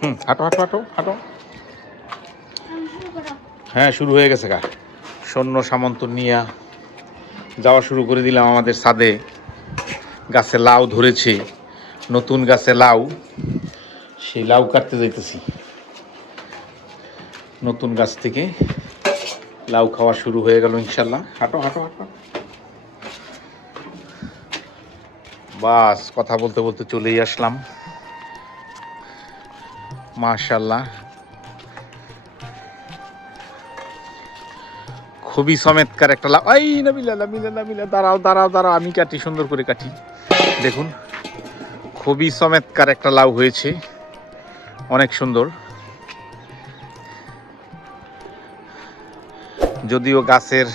হাঁটো হাঁটো হাঁটো হাঁটো। হ্যাঁ, শুরু হয়ে গেছে গা। সৈন্য সামন্ত নিয়ে যাওয়া শুরু করে দিলাম আমাদের ছাদে। গাছে লাউ ধরেছে, নতুন গাছে লাউ, সেই লাউ কাটতে যাইতেছি। নতুন গাছ থেকে লাউ খাওয়া শুরু হয়ে গেল ইনশাল্লাহ। হাঁটো হাঁটো হাঁটো। বাস কথা বলতে বলতে চলেই আসলাম। মাশাআল্লাহ, খুবই চমৎকার একটা লাউ। এই নাবিলা নাবিলা নাবিলা, দাঁড়াও দাঁড়াও দাঁড়াও, আমি কাটি, সুন্দর করে কাটি। দেখুন, খুবই চমৎকার একটা লাউ হয়েছে, অনেক সুন্দর। যদিও গাছের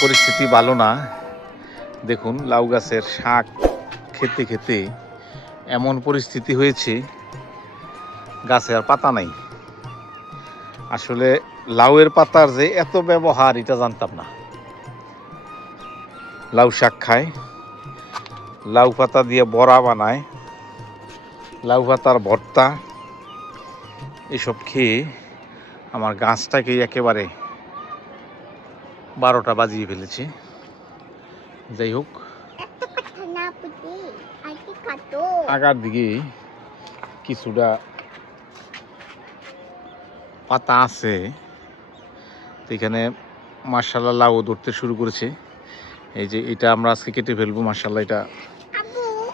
পরিস্থিতি ভালো না, দেখুন লাউ গাছের শাক খেতে খেতে এমন পরিস্থিতি হয়েছে, গাছে আর পাতা নাই। আসলে লাউয়ের পাতার যে এত ব্যবহার এটা জানতাম না। লাউ শাক খায়, লাউ পাতা দিয়ে বড়া বানায়, লাউ পাতার ভর্তা, এসব খেয়ে আমার গাছটাকে একেবারে 12টা বাজিয়ে ফেলেছে। যাই হোক, আগার দিকে কিছুটা পাতা আছে, তো এখানে মাশাআল্লাহ লাউ ধরতে শুরু করেছে। এই যে এটা আমরা আজকে কেটে ফেলবো, মাশাআল্লাহ এটা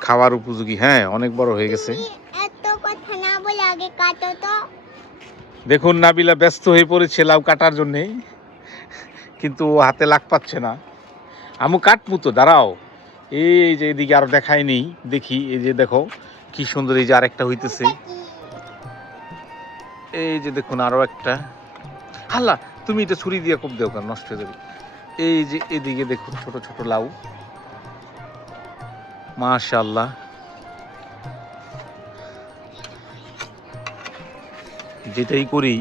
খাওয়ার উপযোগী। হ্যাঁ, অনেক বড় হয়ে গেছে। দেখুন নাবিলা ব্যস্ত হয়ে পড়েছে লাউ কাটার জন্যে, কিন্তু হাতে লাগ পাচ্ছে না। আমু কাটবো তো, দাঁড়াও। এই যে এদিকে আরো দেখাই নেই, দেখি। এই যে দেখো কি সুন্দর, এই যে আরেকটা হইতেছে। এই যে দেখুন আরো একটা। হাল্লা, তুমি এটা ছুরি দিয়ে কোপ দেও কেন, নষ্ট হয়ে যাবে। এই যে এদিকে দেখুন ছোট ছোট লাউ, মাশাআল্লাহ। যেটাই করি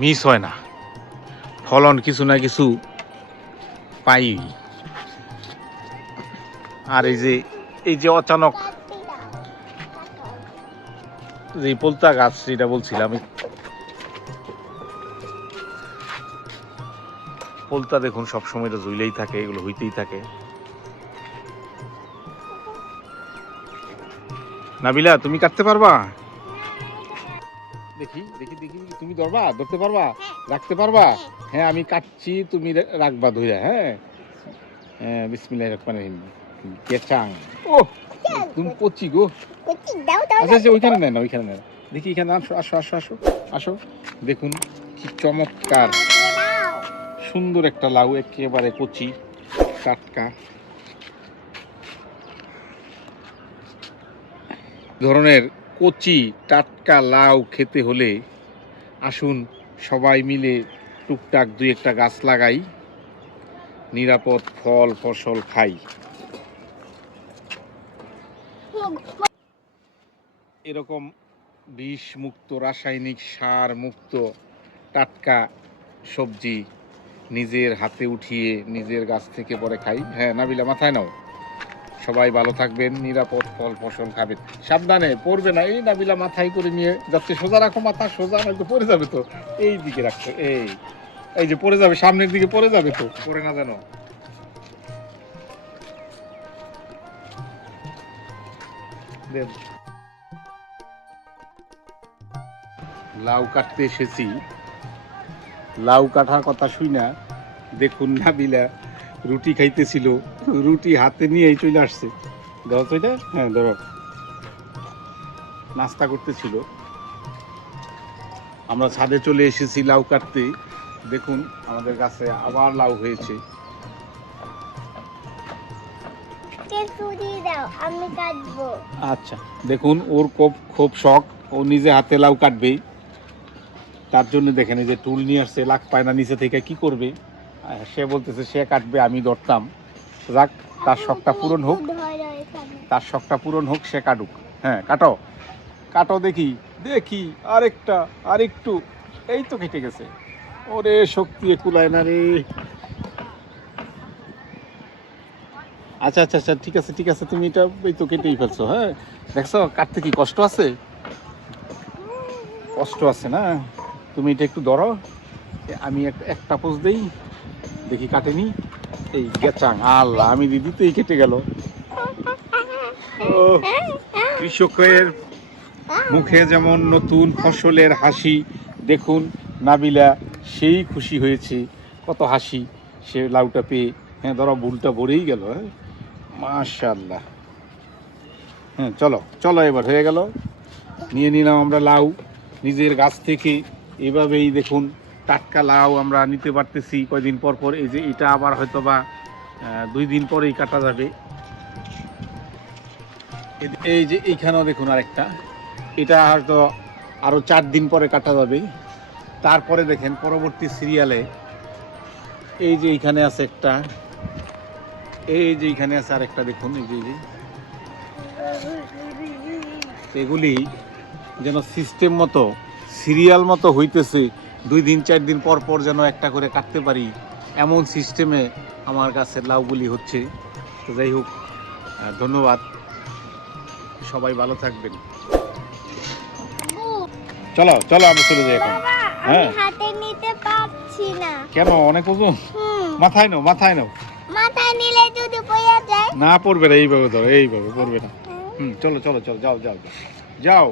মিস হয় না, ফলন কিছু না কিছু পাই। আর এই যে অচানক যে পোলতা গাছ যেটা বলছিলাম, পোলতা দেখুন সবসময় এটা ঝুলেই থাকে, এগুলো হইতেই থাকে। নাবিলা, তুমি কাটতে পারবা? দেখি দেখি দেখি, তুমি ধরতে পারবা, রাখতে পারবা? হ্যাঁ, আমি কাটছি, তুমি রাখবা ধইরা। হ্যাঁ হ্যাঁ, বিসমিল্লাহির রহমানির রহিম। কেচাং। ও, তুমি কচি গো। আচ্ছা আচ্ছা, ওইখানে নেয় না, ওইখানে নেয় না। দেখি এখানে আসো আসো আসো আসো আসো। দেখুন কি চমৎকার সুন্দর একটা লাউ, একেবারে কচি টাটকা। ধরনের কচি টাটকা লাউ খেতে হলে আসুন সবাই মিলে টুকটাক 2-1টা গাছ লাগাই, নিরাপদ ফল ফসল খাই। এরকম বিষ মুক্ত, রাসায়নিক সার মুক্ত টাটকা সবজি নিজের হাতে উঠিয়ে নিজের গাছ থেকে পরে খাই। হ্যাঁ নাবিলা, মাথায় নাও। সবাই ভালো থাকবেন, নিরাপদ ফল ফসল খাবেন, সাবধানে পড়বে না। এই নাবিলা মাথায় করে নিয়ে যাচ্ছে। সোজা রাখো, মাথা সোজা, নয়তো পড়ে যাবে তো। এই দিকে রাখছো, এই যে পড়ে যাবে, সামনের দিকে পড়ে যাবে তো, পড়ে না যেন। লাউ কাটতে এসেছি, লাউ কাটার কথা শুই না, দেখুন নাবিলা রুটি খাইতেছিল, রুটি হাতে নিয়েই চলে আসছে। ধরো তো এটা, হ্যাঁ ধরো। নাস্তা করতেছিল, আমরা ছাদে চলে এসেছি লাউ কাটতে। দেখুন আমাদের গাছে আবার লাউ হয়েছে। আচ্ছা, দেখুন ওর খুব শখ, ও নিজে হাতে লাউ কাটবে। তার জন্য দেখেন এই যে টুল নিয়ে আসছে, লাগ পায় না নিচে থেকে, কি করবে। সে বলতেছে সে কাটবে, আমি ধরতাম। যাক, তার শখটা পূরণ হোক, তার শখটা পূরণ হোক, সে কাটুক। হ্যাঁ কাটো কাটো, দেখি দেখি, আরেকটা, আরেকটু। এই তো কেটে গেছে। ওরে শক্তি কুলায় না রে। আচ্ছা আচ্ছা আচ্ছা, ঠিক আছে ঠিক আছে, তুমি এটা এই তো কেটেই ফেলছো। হ্যাঁ দেখছো কাটতে কি কষ্ট আছে, কষ্ট আছে না, তুমি এটা একটু ধরো, আমি একটা পোজ দেই, দেখি কাটেনি। এই গেচাং, আল্লাহ, আমি দিতেই কেটে গেল। ও, কৃষকের মুখে যেমন নতুন ফসলের হাসি, দেখুন নাবিলা সেই খুশি হয়েছে, কত হাসি সে লাউটা পেয়ে। হ্যাঁ ধরো, ভুলটা ভরেই গেল। হ্যাঁ, মাশাআল্লাহ। হ্যাঁ চলো চলো, এবার হয়ে গেল। নিয়ে নিলাম আমরা লাউ নিজের গাছ থেকে। এভাবেই দেখুন টাটকা লাউ আমরা নিতে পারতেছি কয়দিন পর পর। এই যে এটা আবার হয়তো বা 2 দিন পরেই কাটা যাবে। এই যে এইখানেও দেখুন আরেকটা, এটা হয়তো আরও 4 দিন পরে কাটা যাবে। তারপরে দেখেন পরবর্তী সিরিয়ালে এই যে এইখানে আছে একটা, এই যে এইখানে আছে আরেকটা, দেখুন এই যে এগুলি যেন সিস্টেম মতো, সিরিয়াল মতো হইতেছে। 2 দিন 4 দিন পর পর যেন একটা করে কাটতে পারি, এমন সিস্টেমে আমার গাছের লাউগুলি হচ্ছে। তো যাই হোক, ধন্যবাদ, সবাই ভালো থাকবেন। চলো চলো, আমরা চলে যাই এখন। হ্যাঁ, হাতে নিতে পারছি না। কেন? অনেক ওজন। মাথায় নাও, মাথায় নাও। মাথায় নিলে যদি পড়ে যায়। না পড়বে না, এইভাবে ধরো, এইভাবে পড়বে না। চলো চলো চলো, যাও যাও যাও।